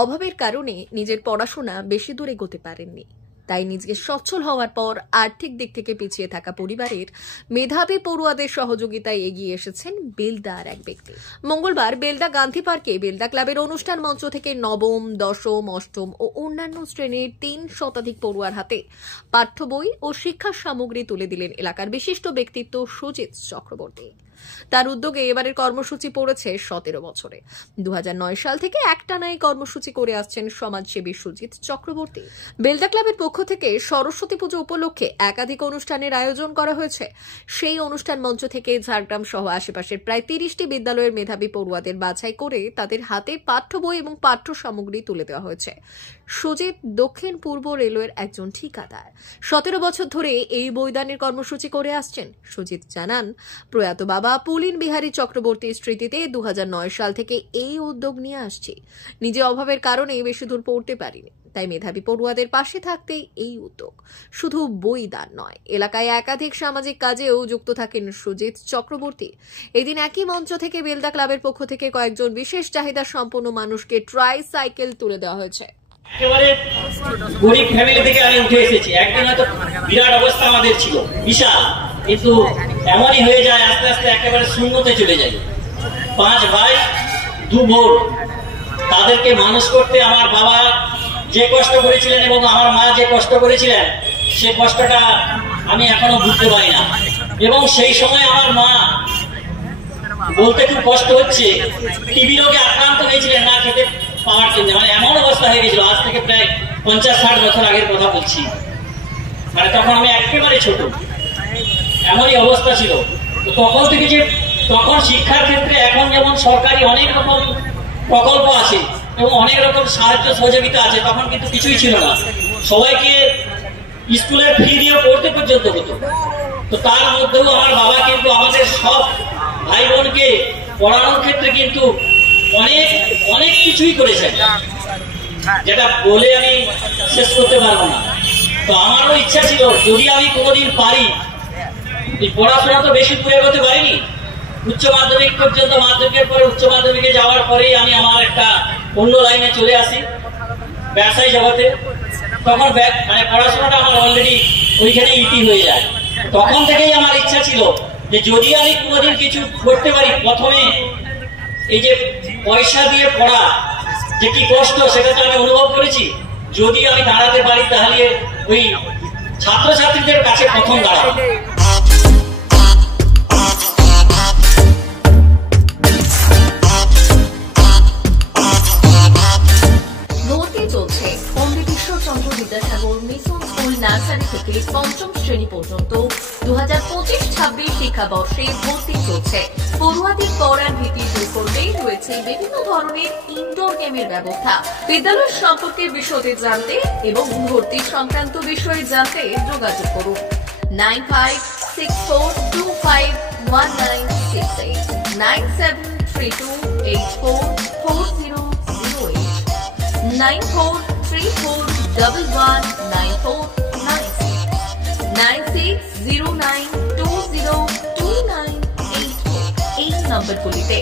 অভাবের কারণে নিজের পড়াশোনা বেশি দূর এগোতে পারেননি। তাই নিজেকে সচ্ছল হওয়ার পর আর্থিক দিক থেকে পিছিয়ে থাকা পরিবারের মেধাবী পড়ুয়াদের সহযোগিতায় এগিয়ে এসেছেন বেলদার এক ব্যক্তি। মঙ্গলবার বেলদা গান্ধী পার্কে বেলদা ক্লাবের অনুষ্ঠান মঞ্চ থেকে নবম, দশম, অষ্টম ও অন্যান্য শ্রেণীর ৩ শতাধিক পড়ুয়ার হাতে পাঠ্য বই ও শিক্ষা সামগ্রী তুলে দিলেন এলাকার বিশিষ্ট ব্যক্তিত্ব সুজিত চক্রবর্তী। তার উদ্যোগে এবারের কর্মসূচি পড়েছে 17 বছরে। 2009 সাল থেকে একটানা এই কর্মসূচি করে আসছেন সমাজসেবী সুজিত চক্রবর্তী। বেলদা ক্লাবের পক্ষ থেকে সরস্বতী পুজো উপলক্ষে একাধিক অনুষ্ঠানের আয়োজন করা হয়েছে। সেই অনুষ্ঠান মঞ্চ থেকে ঝাড়গ্রাম সহ আশেপাশের প্রায় 30টি বিদ্যালয়ের মেধাবী পড়ুয়াদের বাছাই করে তাদের হাতে পাঠ্য বই এবং পাঠ্য সামগ্রী তুলে দেওয়া হয়েছে। সুজিত দক্ষিণ পূর্ব রেলওয়ের একজন ঠিকাদার। 17 বছর ধরে এই বইদানের কর্মসূচি করে আসছেন। সুজিত জানান, প্রয়াত বাবা পুলিন বিহারী চক্রবর্তীর স্মৃতিতে 2009 সাল থেকে এই উদ্যোগ নিয়ে আসছি। নিজে অভাবের কারণে বেশি দূর পড়তে পারিনি, তাই মেধাবী পড়ুয়াদের পাশে থাকতেই এই উদ্যোগ। শুধু বই দান নয়, এলাকায় একাধিক সামাজিক কাজেও যুক্ত থাকেন সুজিত চক্রবর্তী। এদিন একই মঞ্চ থেকে বেলদা ক্লাবের পক্ষ থেকে কয়েকজন বিশেষ চাহিদা সম্পন্ন মানুষকে ট্রাইসাইকেল তুলে দেওয়া হয়েছে। একেবারে গরিব ফ্যামিলি থেকে আমি উঠে এসেছি। একদিন হয়তো বিরাট অবস্থা আমাদের ছিল, বিশাল, কিন্তু এমনই হয়ে যায় আস্তে আস্তে একেবারে শূন্যতে চলে যায়। 5 ভাই 2 বোন, তাদেরকে মানুষ করতে আমার বাবা যে কষ্ট করেছিলেন এবং আমার মা যে কষ্ট করেছিলেন, সে কষ্টটা আমি এখনো বুঝতে পারি না। এবং সেই সময় আমার মা বলতে খুব কষ্ট হচ্ছে, টিবি রোগে আক্রান্ত হয়েছিলেন না খেতে পাওয়ার জন্য। মানে এমন অবস্থা হয়ে গেছিল, আজ থেকে প্রায় 50-60 বছর আগের কথা বলছি। মানে তখন আমি একেবারে ছোট, এমনই অবস্থা ছিল। তো তখন থেকে যে তখন শিক্ষার ক্ষেত্রে এখন যেমন সরকারি অনেক রকম প্রকল্প আছে এবং অনেক রকম সাহায্য সহযোগিতা আছে, তখন কিন্তু কিছুই ছিল না। সবাইকে স্কুলের ফি দিয়ে পড়তে পর্যন্ত হতো। তো তার মধ্যেও আমার বাবা কিন্তু আমাদের সব ভাই বোনকে পড়ানোর ক্ষেত্রে কিন্তু অনেক অনেক কিছুই করেছেন, যেটা বলে আমি শেষ করতে পারবো না। তো আমারও ইচ্ছা ছিল যদি আমি কোনোদিন পারি, পড়াশোনা তো বেশি দূরে এগোতে পারিনি, উচ্চ মাধ্যমিক পর্যন্ত, মাধ্যমিকের পরে উচ্চ মাধ্যমিকে যাওয়ার পরেই আমি আমার একটা অন্য লাইনে চলে আসি, ব্যবসায়ী জগতে। তখন মানে পড়াশোনাটা আমার অলরেডি ওইখানে ইতি হয়ে যায়। তখন থেকেই আমার ইচ্ছা ছিল যে যদি আমি কোনোদিন কিছু করতে পারি, প্রথমে এই যে পয়সা দিয়ে পড়া যে কি কষ্ট, সেটা তো আমি অনুভব করেছি। যদি আমি দাঁড়াতে পারি তাহলে ওই ছাত্রছাত্রীদের কাছে প্রথম দাঁড়াবো। বিদ্যাসাগর মিশন স্কুল নার্সারি থেকে 5ম শ্রেণী পর্যন্ত 2025-26 শিক্ষাবর্ষে ভর্তি চলছে। পড়ুয়াদের পড়ার ভীতি দূর করতে রয়েছে বিভিন্ন ধরনের ইনডোর গেমের ব্যবস্থা। বিদ্যালয় সম্পর্কে বিশদে জানতে এবং ভর্তি সংক্রান্ত বিষয়ে জানতে যোগাযোগ করুন 9564251968 9732844008 9434119496 9609202984 এই নম্বরগুলিতে